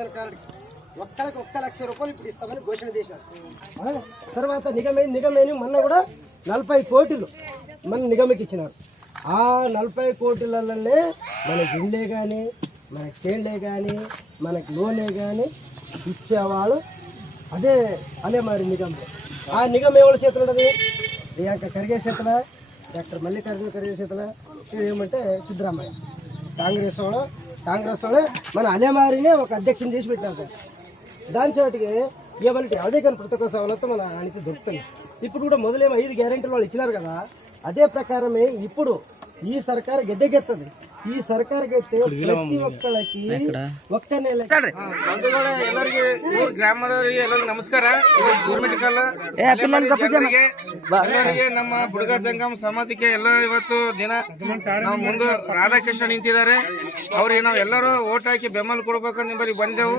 Ration card ఒక్కరికి 1 లక్ష రూపాయలు ఇప్పుడు ఇస్తామని ఘోషణ చేసినారు. తర్వాత నిగమేని మొన్న కూడా 40 కోట్లు మన నిగమకి ఇచ్చినారు. ఆ 40 కోట్లలోనే మనకి ఇళ్ళే కానీ మనకి చేన్లే కానీ మనకి లోనే కానీ ఇచ్చేవాళ్ళు అదే మరి నిగంలో. ఆ నిగం ఎవరి చేతులు ఉంటుంది? ప్రియాంక ఖర్గే చేతుల, డాక్టర్ మల్లికార్జున ఖర్గే చేతుల, ఏమంటే సిద్ధరామయ్య కాంగ్రెస్ వాళ్ళు మన అలెమారినే ఒక అధ్యక్షుని చేసి పెట్టారు. దాని చోటికి ఇవ్వాలంటే అదే కానీ ప్రతి ఒక్క సవలతో మన అనితే దొరుకుతుంది. ఇప్పుడు కూడా మొదలేమో 5 గ్యారెంటీలు వాళ్ళు ఇచ్చినారు కదా, అదే ప్రకారమే ఇప్పుడు ఈ సర్కారు గెద్దెగెత్తది. ఈ సర్కారు గెత్తే ప్రతి ಒಕ್ಕಳಕ್ಕೆ ಒಕ್ಕ ನೆಲ ಎಲ್ಲರಿಗೆ ಗ್ರಾಮದವರಿಗೆ ಎಲ್ಲರಿಗೂ ನಮಸ್ಕಾರ. ಎಲ್ಲರಿಗೆ ನಮ್ಮ ಬುಡಗ ಜಂಗಮ ಸಮಾಜಕ್ಕೆ ಎಲ್ಲ ಇವತ್ತು ದಿನ ನಾವು ಮುಂದೆ ರಾಧಾಕೃಷ್ಣ ನಿಂತಿದ್ದಾರೆ. ಅವ್ರಿಗೆ ನಾವು ಎಲ್ಲರೂ ಓಟ್ ಹಾಕಿ ಬೆಂಬಲ ಕೊಡ್ಬೇಕು ನಿಮ್ಮಲ್ಲಿ ಬಂದೆವು.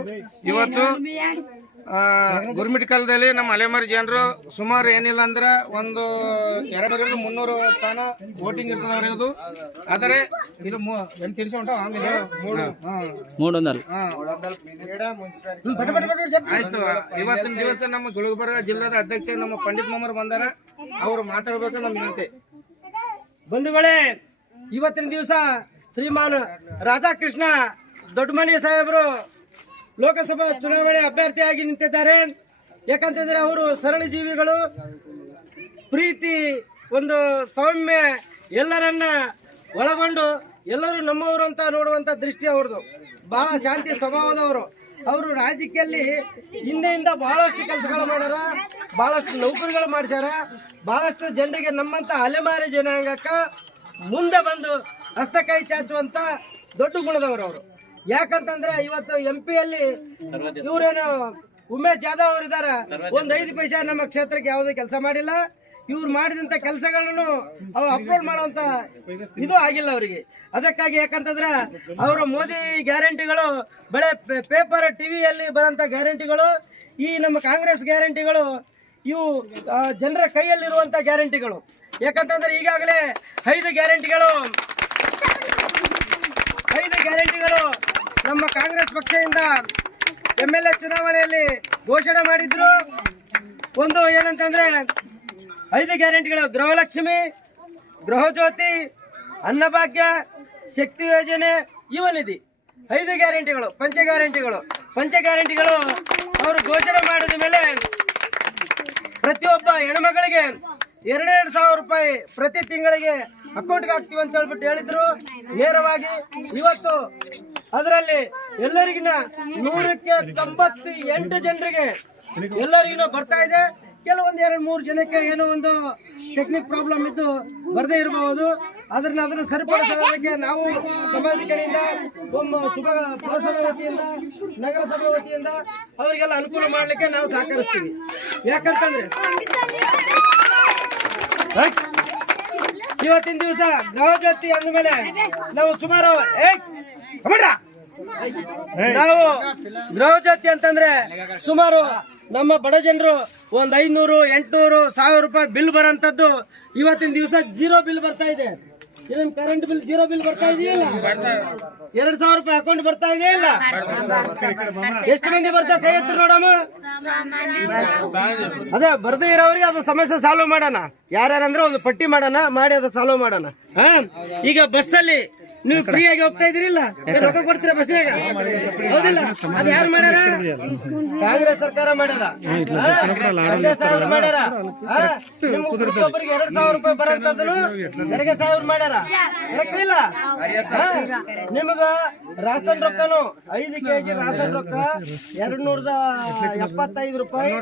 ಇವತ್ತು ಗುರುಮಿಟ್ಕಲ್ದಲ್ಲಿ ನಮ್ಮ ಅಲೆಮಾರಿ ಜನರು ಸುಮಾರು ಏನಿಲ್ಲ ಅಂದ್ರೆ ಒಂದು 200-300 ತಾನ ವೋಟಿಂಗ್ ಇರ್ತದವ್ರೆ. ಇದು ಆದರೆ ಇದು ಆಯ್ತು. ಇವತ್ತಿನ ದಿವಸ ನಮ್ಮ ಗುಲ್ಬರ್ಗ ಜಿಲ್ಲಾದ ಅಧ್ಯಕ್ಷ ನಮ್ಮ ಪಂಡಿತ್ ಮೊಮ್ಮರ್ ಬಂದಾರ, ಅವರು ಮಾತಾಡ್ಬೇಕು ನಮ್ಮ ವಿನಂತಿ. ಬಂಧುಗಳೇ, ಇವತ್ತಿನ ದಿವಸ ಶ್ರೀಮಾನ್ ರಾಧಾಕೃಷ್ಣ ದೊಡ್ಡಮನಿ ಸಾಹೇಬರು ಲೋಕಸಭಾ ಚುನಾವಣೆ ಅಭ್ಯರ್ಥಿಯಾಗಿ ನಿಂತಿದ್ದಾರೆ. ಯಾಕಂತಂದ್ರೆ ಅವರು ಸರಳ ಜೀವಿಗಳು, ಪ್ರೀತಿ, ಒಂದು ಸೌಮ್ಯ, ಎಲ್ಲರನ್ನ ಒಳಗೊಂಡು ಎಲ್ಲರೂ ನಮ್ಮವರು ಅಂತ ನೋಡುವಂತ ದೃಷ್ಟಿ ಅವ್ರದ್ದು. ಬಹಳ ಶಾಂತಿ ಸ್ವಭಾವದವರು. ಅವರು ರಾಜಕೀಯದಲ್ಲಿ ಹಿಂದೆಯಿಂದ ಬಹಳಷ್ಟು ಕೆಲಸಗಳು ಮಾಡ್ಯಾರ, ಬಹಳಷ್ಟು ನೌಕರಿಗಳು ಮಾಡಿಸ್ಯಾರ, ಬಹಳಷ್ಟು ಜನರಿಗೆ ನಮ್ಮಂತ ಅಲೆಮಾರಿ ಜನಾಂಗಕ್ಕ ಮುಂದೆ ಬಂದು ಹಸ್ತಕೈ ಚಾಚುವಂತ ದೊಡ್ಡ ಗುಣದವರು ಅವರು. ಯಾಕಂತಂದ್ರೆ ಇವತ್ತು MP ಇವರೇನು ಉಮೇಶ್ ಜಾಧವ್ ಅವರು ಇದಾರ, ಒಂದ್ 5 ಪೈಸೆ ನಮ್ಮ ಕ್ಷೇತ್ರಕ್ಕೆ ಯಾವುದೇ ಕೆಲಸ ಮಾಡಿಲ್ಲ. ಇವ್ರು ಮಾಡಿದಂತ ಕೆಲಸಗಳನ್ನು ಅವು ಅಪ್ಲೋಡ್ ಮಾಡುವಂತ ಇದು ಆಗಿಲ್ಲ ಅವರಿಗೆ. ಅದಕ್ಕಾಗಿ ಯಾಕಂತಂದ್ರೆ ಅವರ ಮೋದಿ ಗ್ಯಾರಂಟಿಗಳು, ಬಳೆ ಪೇಪರ್ ಟಿವಿಯಲ್ಲಿ ಬರೋಂಥ ಗ್ಯಾರಂಟಿಗಳು, ಈ ನಮ್ಮ ಕಾಂಗ್ರೆಸ್ ಗ್ಯಾರಂಟಿಗಳು, ಇವು ಜನರ ಕೈಯಲ್ಲಿರುವಂತ ಗ್ಯಾರಂಟಿಗಳು. ಯಾಕಂತಂದ್ರೆ ಈಗಾಗಲೇ 5 ಗ್ಯಾರಂಟಿಗಳು ನಮ್ಮ ಕಾಂಗ್ರೆಸ್ ಪಕ್ಷದಿಂದ MLA ಚುನಾವಣೆಯಲ್ಲಿ ಘೋಷಣೆ ಮಾಡಿದ್ರು. ಒಂದು ಏನಂತಂದ್ರೆ 5 ಗ್ಯಾರಂಟಿಗಳು: ಗೃಹಲಕ್ಷ್ಮಿ, ಗೃಹಜ್ಯೋತಿ, ಅನ್ನಭಾಗ್ಯ, ಶಕ್ತಿ ಯೋಜನೆ, ಯುವ ನಿಧಿ. 5 ಗ್ಯಾರಂಟಿಗಳು, ಪಂಚ ಗ್ಯಾರಂಟಿಗಳು ಅವರು ಘೋಷಣೆ ಮಾಡಿದ ಮೇಲೆ ಪ್ರತಿಯೊಬ್ಬ ಹೆಣ್ಮಗಳಿಗೆ 2,000 ರೂಪಾಯಿ ಪ್ರತಿ ತಿಂಗಳಿಗೆ ಅಕೌಂಟ್ಗೆ ಹಾಕ್ತೀವಿ ಅಂತ ಹೇಳ್ಬಿಟ್ಟು ಹೇಳಿದ್ರು ನೇರವಾಗಿ. ಇವತ್ತು ಅದರಲ್ಲಿ ಎಲ್ಲರಿಗಿನ 198 ಜನರಿಗೆ ಎಲ್ಲರಿಗೂ ಬರ್ತಾ ಇದೆ. ಕೆಲವೊಂದು 2-3 ಜನಕ್ಕೆ ಏನೋ ಒಂದು ಟೆಕ್ನಿಕ್ ಪ್ರಾಬ್ಲಮ್ ಇದ್ದು ಬರದೇ ಇರಬಹುದು. ಅದನ್ನು ಸರಿಪಡಿಸೋದಕ್ಕೆ ನಾವು ಸಮಾಜ ಕಡೆಯಿಂದ, ಪುರಸಭೆ ವತಿಯಿಂದ, ನಗರಸಭೆ ವತಿಯಿಂದ ಅವರಿಗೆಲ್ಲ ಅನುಕೂಲ ಮಾಡಲಿಕ್ಕೆ ನಾವು ಸಹಕರಿಸ್ತೀವಿ. ಯಾಕಂತಂದ್ರೆ ಇವತ್ತಿನ ದಿವಸ ಗೃಹಜ್ಯೋತಿ ಅಂದಮೇಲೆ ನಾವು ಸುಮಾರು ಗೃಹಜ್ಯೋತಿ ಅಂತಂದ್ರೆ ಸುಮಾರು ನಮ್ಮ ಬಡ ಜನರು ಒಂದ್ 500, 800, 1000 ರೂಪಾಯಿ ಬಿಲ್ ಬರೋಂಥದ್ದು ಇವತ್ತಿನ ದಿವಸ 0 ಬಿಲ್ ಬರ್ತಾ ಇದೆ. ಇದನ್ನ ಕರೆಂಟ್ ಬಿಲ್ 0 ಬಿಲ್ ಬರ್ತಾ ಇದೆಯಲ್ಲ, 2,000 ರೂಪಾಯಿ ಅಕೌಂಟ್ ಬರ್ತಾ ಇದೆಯಲ್ಲ. ಎಷ್ಟು ಮಂದಿ ಬರ್ತಾ ಕೈ ಎತ್ತರ ನೋಡಮ್ಮ. ಅದೇ ಬರ್ದೇ ಇರೋರಿಗೆ ಅದು ಸಮಸ್ಯೆ ಸಾಲ್ವ್ ಮಾಡೋಣ. ಯಾರ್ಯಾರಂದ್ರೆ ಒಂದು ಪಟ್ಟಿ ಮಾಡೋಣ, ಮಾಡಿ ಅದು ಸಾಲ್ವ್ ಮಾಡೋಣ. ಈಗ ಬಸ್ಸಲ್ಲಿ ನೀವು ಫ್ರೀ ಆಗಿ ಹೋಗ್ತಾ ಇದ್ರಿಲ್ಲ, ರೊಕ್ಕ ಕೊಡ್ತೀರಾ ಬಸ್ಸಿನಾಗ? ಹೌದಿಲ್ಲ? ಅದು ಯಾರು ಮಾಡ್ಯಾರ? ಕಾಂಗ್ರೆಸ್ ಸರ್ಕಾರ ಮಾಡ್ಯಾರ, ಖರ್ಗೆ ಸಾಹೇಬ್ರು ಮಾಡ್ಯಾರ. ಒಬ್ಬರಿಗೆ 2,000 ರೂಪಾಯಿ ಬರೋಂಥದ್ದನ್ನು ಖರ್ಗೆ ಸಾಹೇಬ್ರು ಮಾಡ್ಯಾರ. ಇಲ್ಲ ನಿಮಗ ರಾಷನ್ ರೊಕ್ಕನು 5 kg ರಾಷನ್ ರೊಕ್ಕ 275 ರೂಪಾಯಿ,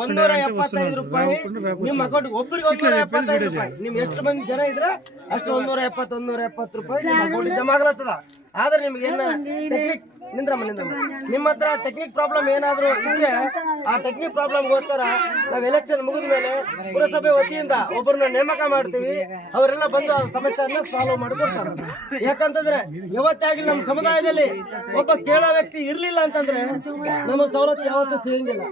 175 ರೂಪಾಯಿ ನಿಮ್ಮ ಅಕೌಂಟ್. ಒಬ್ಬರಿಗೆ 175 ರೂಪಾಯಿ. ನಿಮ್ ಎಷ್ಟು ಮಂದಿ ಜನ ಇದ್ರೆ ಅಷ್ಟು 170 ರೂಪಾಯಿ ನಿಮ್ಮ ಅಕೌಂಟ್ ಜಮಾ ಆಗ್ಲತ್ತದ. ಆದ್ರೆ ನಿಮ್ಗೆ ಏನ ಟೆಕ್ನಿಕ್ ನಿಮ್ಮ ಹತ್ರ ಟೆಕ್ನಿಕ್ ಪ್ರಾಬ್ಲಮ್ ಏನಾದ್ರು ಇದ್ರೆ ಆ ಟೆಕ್ನಿಕ್ ಪ್ರಾಬ್ಲಮ್ಗೋಸ್ಕರ ನಾವ್ ಎಲೆಕ್ಷನ್ ಮುಗಿದ ಮೇಲೆ ಪುರಸಭೆ ವತಿಯಿಂದ ಒಬ್ಬರನ್ನ ನೇಮಕ ಮಾಡ್ತೀವಿ. ಅವರೆಲ್ಲ ಬಂದು ಆ ಸಮಸ್ಯೆಯನ್ನ ಸಾಲ್ವ್ ಮಾಡಿಕೊಡ್ತಾರೆ. ಯಾಕಂತಂದ್ರೆ ಯಾವತ್ತಾಗಿ ನಮ್ಮ ಸಮುದಾಯದಲ್ಲಿ ಒಬ್ಬ ಕೇಳೋ ವ್ಯಕ್ತಿ ಇರ್ಲಿಲ್ಲ ಅಂತಂದ್ರೆ ನಮ್ಮ ಸವಲತ್ತು ಯಾವತ್ತೂ ಸಿಗಂಗಿಲ್ಲ.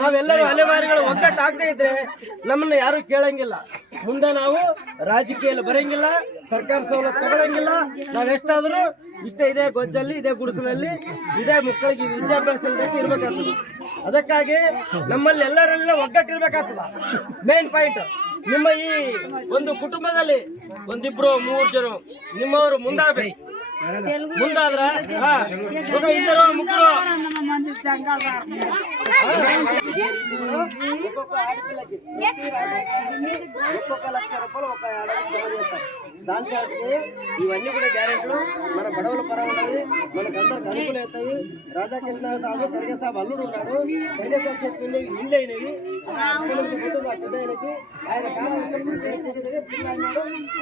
ನಾವೆಲ್ಲರೂ ಅಲೆಮಾರಿಗಳು ಒಗ್ಗಟ್ಟು ಆಗದೆ ಇದ್ರೆ ನಮ್ಮನ್ನ ಯಾರು ಕೇಳಂಗಿಲ್ಲ. ಮುಂದೆ ನಾವು ರಾಜಕೀಯಲ್ಲಿ ಬರಂಗಿಲ್ಲ, ಸರ್ಕಾರ ಸವಲತ್ತು ತಗೊಳಂಗಿಲ್ಲ. ನಾವೆಷ್ಟಾದ್ರೂ ಇಷ್ಟೇ ಇದೇ ಗೊಜ್ಜಲ್ಲಿ, ಇದೇ ಗುಡಿಸಲಲ್ಲಿ, ಇದೇ ಮಕ್ಕಳಿಗೆ ವಿದ್ಯಾಭ್ಯಾಸ ಇರ್ಬೇಕಾಗ್ತದೆ. ಅದಕ್ಕಾಗಿ ನಮ್ಮಲ್ಲಿ ಎಲ್ಲರೆಲ್ಲ ಒಗ್ಗಟ್ಟಿರ್ಬೇಕಾಗ್ತದ. ಮೇನ್ ಪಾಯಿಂಟ್, ನಿಮ್ಮ ಈ ಒಂದು ಕುಟುಂಬದಲ್ಲಿ ಒಂದಿಬ್ರು 3 ಜನ ನಿಮ್ಮವರು ಮುಂದಾಗಬೇಕು. ಮುಂದಾದ್ರ ಇద్దರು ಮುಗ್ಗರು ఒక్కొక్క ఆడపిల్లకి ఒక్కొక్క ₹1,00,000 ఒక ఏడాది జమ చేస్తారు. దాని చేతకి ఇవన్నీ కూడా గ్యారెంటీలు మన బడవల పర ఉన్నది, మనకు అందరికి అనుకూలు అవుతాయి. రాధాకృష్ణ సాబు ఖర్గే సాబ్ అల్లుడు ఉన్నాడు. ఖర్గే సాబ్ చేతి ఇల్లు అయినవి పెద్దయినకి ఆయన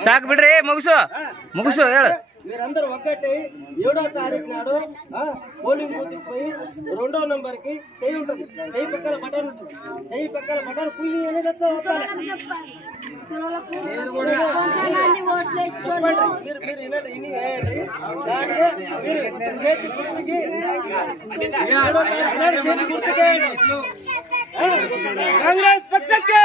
ಸಾಕು ಬಿಡ್ರಿ, ಮುಗಿಸು ಹೇಳು. మీరందరూ ఒక్కటి 7వ తారీఖు నాడు పోలింగ్ బూత్కి పోయి 2వ నంబర్కి చెయ్యి ఉంటుంది, చెయ్యి పక్కన బటన్ ఉంటుంది, చెయ్యి పక్కన బటన్ పుయ్యి అనేది కాంగ్రెస్ పక్షಕ್ಕೆ